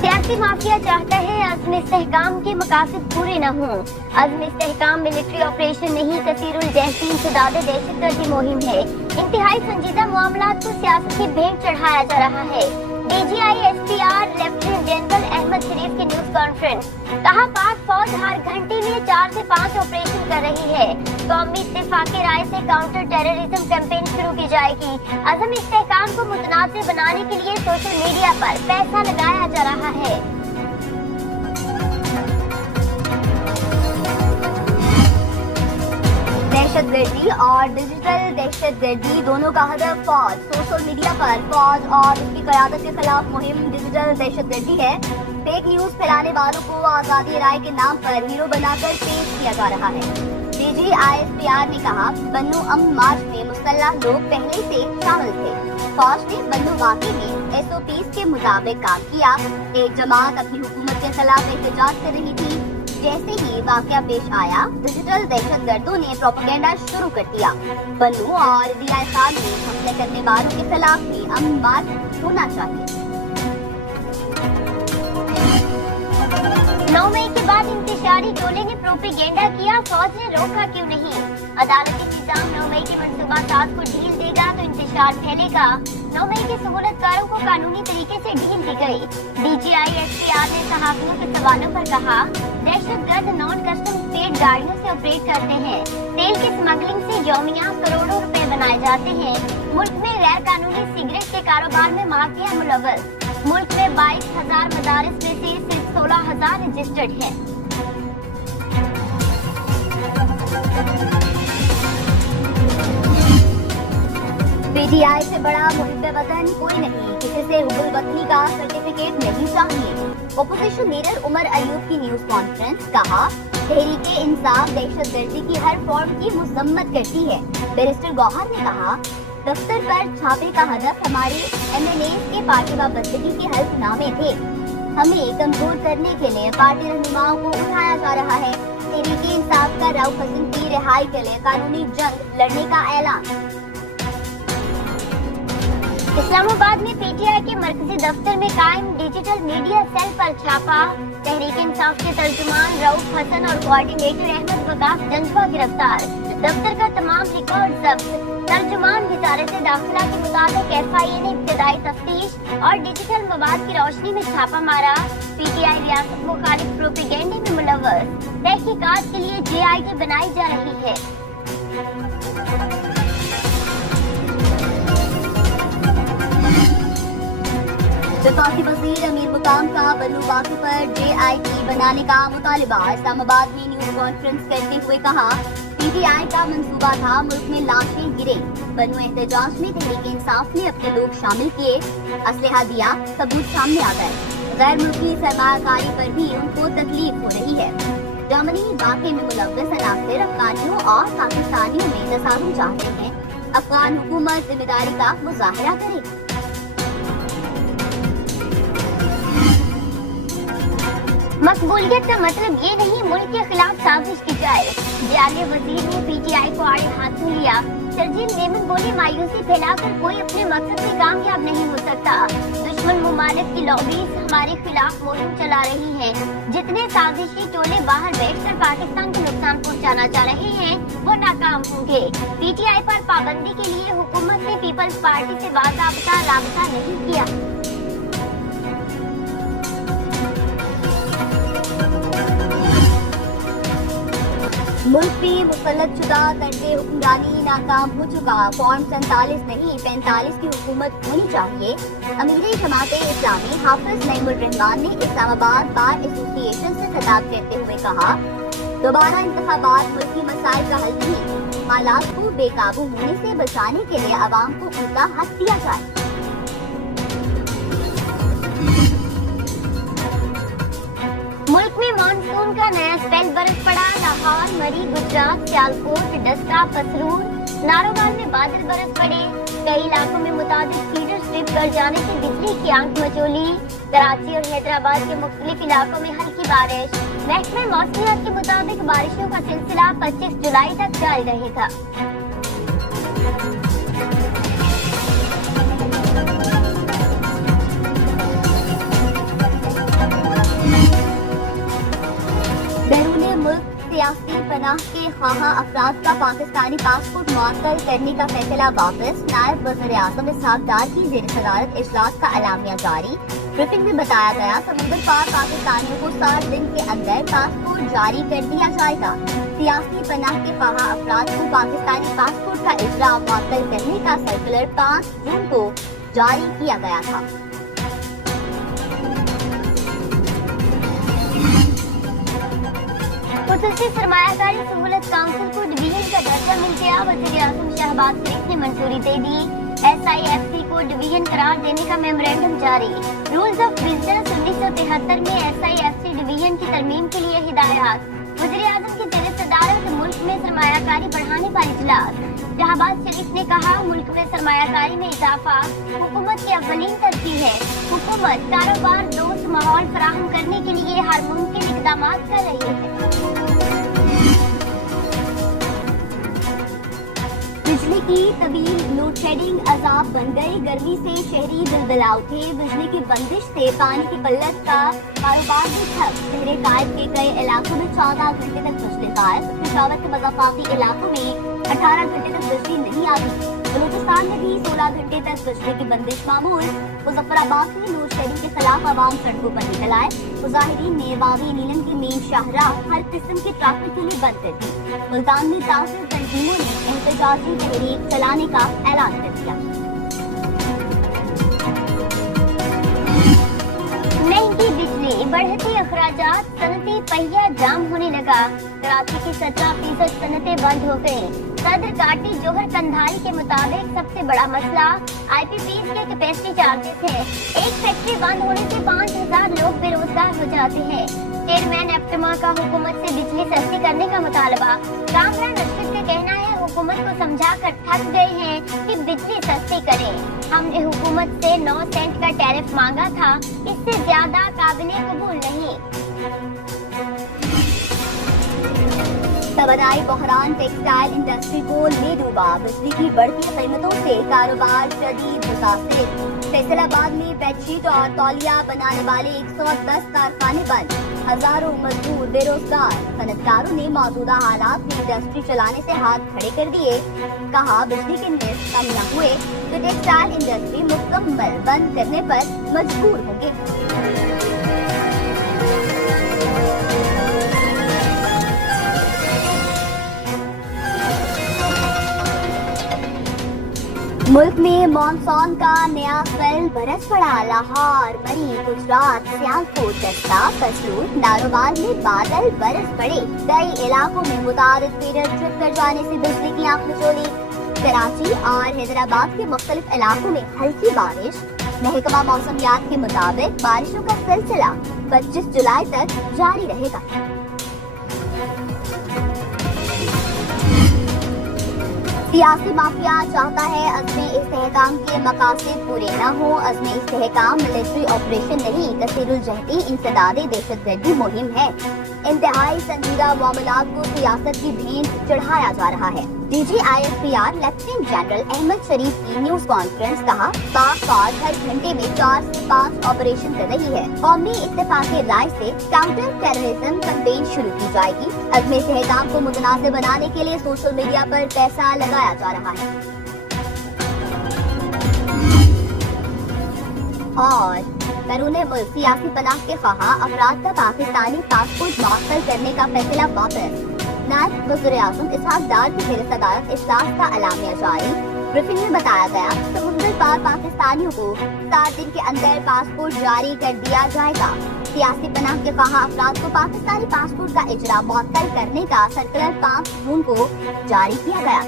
सियासी माफिया चाहता है अज़्म इस्तेहकाम के मकासद पूरे न हों। अज़्म इस्तेहकाम मिलिट्री ऑपरेशन नहीं, कसीरुल जहसीन सदाद दहशतगर्दी मुहिम है। इंतहाई संजीदा मामलात को सियासत की भेंट चढ़ाया जा रहा है। DGI SPR lieutenant general Ahmed Sharif की न्यूज कॉन्फ्रेंस, कहा पाक फौज हर घंटे में 4 से 5 ऑपरेशन कर रही है। कौमी इत्तेफाक राय से काउंटर टेररिज्म कैंपेन शुरू की जाएगी। अज़्म इस्तेहकाम को मुतनाज़िर बनाने के लिए सोशल मीडिया पर पैसा लगाया जा रहा है। दहशतगर्दी और डिजिटल दहशतगर्दी दोनों का हदफ फौज। सोशल मीडिया पर फौज और उसकी क़यादत के खिलाफ मुहिम डिजिटल दहशतगर्दी है। फेक न्यूज फैलाने वालों को आज़ादी राय के नाम पर हीरो बनाकर पेश किया जा रहा है। DGI SPR ने कहा, बन्नू अमन मार्च में मुसल्लह लोग पहले से शामिल थे। फौज ने बन्नू वाक़े में SOPs के मुताबिक काम किया। एक जमात अपनी हुकूमत के खिलाफ एहतजाज कर रही थी। जैसे ही वाक़या पेश आया, डिजिटल दहशतगर्दों ने प्रोपेगेंडा शुरू कर दिया। बन्नू और DI खान में हमले करने वालों के खिलाफ भी अमन मार्च होना चाहिए। 9 मई के बाद इंतशारी टोले ने प्रोपेगेंडा किया, फौज ने रोका क्यों नहीं? अदालती निजाम 9 मई के मनसूबा साज को ढील देगा तो इंतशार फैलेगा। 9 मई के सहूलतकारों को कानूनी तरीके से ढील दी गई। DGI SPR ने सहाफ़ियों के सवालों पर कहा, दहशतगर्द नॉन कस्टम स्टेट गाड़ियों से ऑपरेट करते हैं। तेल की स्मगलिंग से यौमिया करोड़ों रुपए बनाए जाते हैं। मुल्क में गैर कानूनी सिगरेट के कारोबार में माफिया मुलव्वस। मुल्क में 22,000 मदारिस में से सिर्फ 16,000 रजिस्टर्ड है। PTI से बड़ा मुहिब वतन कोई नहीं, किसी से हुबुल वतनी का सर्टिफिकेट नहीं चाहिए। ओपोजिशन लीडर उमर अयूब की न्यूज कॉन्फ्रेंस, कहा तहरीके इंसाफ दहशतगर्दी की हर फॉर्म की मजम्मत करती है। बैरिस्टर गौहर ने कहा, दफ्तर पर छापे का हदफ हमारे MNA के पार्टी वाबस्तगी के हल्फनामे थे। हमें कमजोर करने के लिए पार्टी रहनुमाओं को उठाया जा रहा है। तहरीके इंसाफ का रऊफ हसन की रिहाई के लिए कानूनी जंग लड़ने का ऐलान। इस्लामाबाद में PTI के मरकजी दफ्तर में कायम डिजिटल मीडिया सेल पर छापा। तहरीक इंसाफ के तर्जुमान रऊफ हसन और कोऑर्डिनेटर अहमद वकास जंजवा गिरफ्तार। दफ्तर का तमाम रिकॉर्ड जब्त। तर्जुमान वज़ारत दाखिला के मुताबिक FIA ने इब्तदाई तफ्तीश और डिजिटल मवाद की रोशनी में छापा मारा। PTI रियासत मुखालिफ प्रोपेगेंडे में मुलव्वस। तहकीकात के लिए JIT बनाई जा रही है। वफाकी वज़ीर अमीर मुकाम का बन्नू वाक़े पर JIT बनाने का मुतालिबा। इस्लामाबाद में न्यूज कॉन्फ्रेंस करते हुए कहा, PTI का मंसूबा था मुल्क में लाशें गिरे। बन्नू एहतजाज में तहरीक इंसाफ ने अपने लोग शामिल किए, असलहा दिया, सबूत सामने आ गए। गैर मुल्की सरमायाकारी पर भी उनको तकलीफ हो रही है। जर्मनी वाक़े में मुलव्वस अनासिर अफगानियों और पाकिस्तानियों में तसाहुम चाहते हैं। अफगान हुकूमत जिम्मेदारी का मुजाहरा करे। मकबूलियत का मतलब ये नहीं मुल्क के खिलाफ साजिश की जाए। जालिया वजीर ने PTI को आड़े हाथों लिया। शर्जील मेमन बोले, मायूसी फैलाकर कोई अपने मकसद से कामयाब नहीं हो सकता। दुश्मन मुमालिक की लॉबीज हमारे खिलाफ मुहिम चला रही हैं। जितने साजिशी टोले बाहर बैठकर पाकिस्तान को नुकसान पहुंचाना चाह रहे हैं वो नाकाम होंगे। PTI पर पाबंदी के लिए हुकूमत ने पीपल्स पार्टी से बाकायदा राबता नहीं किया। मुल्क में मुसल्लत शुदा तर्ज़े हुक्मरानी नाकाम हो चुका। फॉर्म 47 नहीं 45 की हुकूमत होनी चाहिए। अमीर जमाते इस्लामी हाफिज नईमुर रहमान ने इस्लामाबाद बार एसोसिएशन से खिताब करते हुए कहा, दोबारा इंतखाबात मुल्की मसाइल का हल नहीं। हालात को बेकाबू होने से बचाने के लिए अवाम को उनका हक दिया जाए। मुल्क में मानसून का नया स्पेल बरस पड़ा। लाहौर, मरी, गुजरात, सियालकोट, डस्का, पसरूर, नारोवाल में बादल बरस पड़े। कई इलाकों में मुताबिक फीडर स्ट्रिप कर जाने से बिजली की आंख मचोली। कराची और हैदराबाद के मुख्तलिफ इलाकों में हल्की बारिश। महकमे मौसमियात के मुताबिक बारिशों का सिलसिला 25 जुलाई तक जारी रहेगा। पनाह के खाहा अफराद का पाकिस्तानी पासपोर्ट मुअत्तल करने का फैसला वापस। नायब वज़ीर आज़म इसहाक डार की ज़ेर सदारत इजलास का एलामिया जारी। ब्रीफिंग में बताया गया समुद्र पार पाकिस्तानियों को 60 दिन के अंदर पासपोर्ट जारी कर दिया जाएगा। सियासी पनाह के खाहा अफराद को पाकिस्तानी पासपोर्ट का इजरा मुअत्तल करने का सर्कुलर 5 जून को जारी किया गया था। खुसूसी सरमायाकारी सहूलत काउंसिल को डिवीजन का दर्जा मिल गया। वज़ीर आज़म शहबाज शरीफ ने मंजूरी दे दी। SIFC को डिवीजन करार देने का मेमोरेंडम जारी। रूल्स ऑफ बिजनेस 1973 में SIFC डिवीजन की तरमीम के लिए हिदायत। वज़ीर आज़म की ज़ेर सदारत मुल्क में सरमायाकारी बढ़ाने पर इजलास। शहबाज शरीफ ने कहा मुल्क में सरमायाकारी में इजाफा हुकूमत की अव्वलीन तरजीह है। हुकूमत कारोबार दोस्त माहौल फराहम करने के लिए हर मुमकिन इक़दाम कर रही है। बिजली की तवील लोड शेडिंग अजाब बन गई। गर्मी से शहरी दलदला उठे। बिजली की बंदिश से पानी की किल्लत का कारोबार भी ठप। शहर कायद के कई इलाकों में 14 घंटे तक बिजली गायब। पेशावर के मज़ाफ़ाती इलाकों में 18 घंटे तक बिजली नहीं आती। बलूचिस्तान में भी 16 घंटे तक बिजली की बंदिश मामूल। मुजफ्फराबाद में लोड शेडिंग के खिलाफ आवाम सड़कों पर निकल आए। मुजाहिदीन ने वादी नीलम की मेन शाहराह हर किस्म के ट्रैफिक के लिए बंद कर दी। मुल्तान में तासिर तंजीमों ने एहतजाजी तहरीक चलाने का ऐलान कर दिया। महंगी बिजली, बढ़ते अखराजात, सनती पहिया जाम होने लगा। कराची की 17% सनतें बंद हो गयी। सदर काटी जोहर कंधारी के मुताबिक सबसे बड़ा मसला IPPs के कैपेसिटी चार्जेस है। एक फैक्ट्री बंद होने से 5000 लोग बेरोजगार हो जाते हैं। चेयरमैन एप्टमा का हुकूमत से बिजली सस्ती करने का मुतालबा। कामरान रशीद का कहना है हुकूमत को समझाकर थक गए हैं कि बिजली सस्ती करें। हमने हुकूमत से 9 सेंट का टैरिफ मांगा था, इससे ज्यादा काबिले कबूल नहीं। तबादलाई बहरान टेक्सटाइल इंडस्ट्री को ले डूबा। बिजली की बढ़ती कीमतों से कारोबार शदीद मुतासिर। फैसलाबाद में बेडशीट और तौलिया बनाने वाले 110 कारखाने बंद। हजारों मजदूर बेरोजगार। सनतकारों ने मौजूदा हालात में इंडस्ट्री चलाने से हाथ खड़े कर दिए। कहा बिजली के निरख कम न हुए तो टेक्सटाइल इंडस्ट्री मुकम्मल बंद करने पर मजबूर होंगे। मुल्क में मॉनसून का नया स्पेल बरस पड़ा। लाहौर, मरी, गुजरात, सियालकोट, दस्ता, कसरूर, नारोवाल में बादल बरस पड़े। कई इलाकों में मुतारिद पीरियड ट्रिप कर जाने से बिजली की आंख मिचोली। कराची और हैदराबाद के मुख्तलिफ इलाकों में हल्की बारिश। महकमा मौसमियात के मुताबिक बारिशों का सिलसिला 25 जुलाई तक जारी रहेगा। सियासी माफिया चाहता है अज़्म इस्तेहकाम के मकासद पूरे न हो। अज़्म इस्तेहकाम मिलिट्री ऑपरेशन नहीं, तसीरुल जहदी इंसदादे दहशतगर्दी मुहिम है। इंतहाई संजीदा मामलात को सियासत की भेंट चढ़ाया जा रहा है। DGISPR lieutenant general Ahmed Sharif की न्यूज कॉन्फ्रेंस। कहा पाक फौज हर घंटे में 4 से 5 ऑपरेशन कर रही है। कौमी इत्तेफाक राय से काउंटर टेररिज्म कैंपेन शुरू की जाएगी। अज़्म इस्तेहकाम को मुतनाज़िर बनाने के लिए सोशल मीडिया पर पैसा लगाया जा रहा है। और बैरून मुल्क सियासी पनाह के ख्वाहा अफराद का पाकिस्तानी पासपोर्ट मुअत्तल करने का फैसला वापस। नायब वज़ीर आज़म इसहाक डार की ज़ेर सदारत इजलास का एलामिया जारी। ब्रीफिंग में बताया गया समुद्र पार पाकिस्तानियों को 7 दिन के अंदर पासपोर्ट जारी कर दिया जाएगा। सियासी पनाह के ख्वाहा अफराद को पाकिस्तानी पासपोर्ट का इजरा मुअत्तल करने का सर्कुलर 5 जून को जारी किया गया।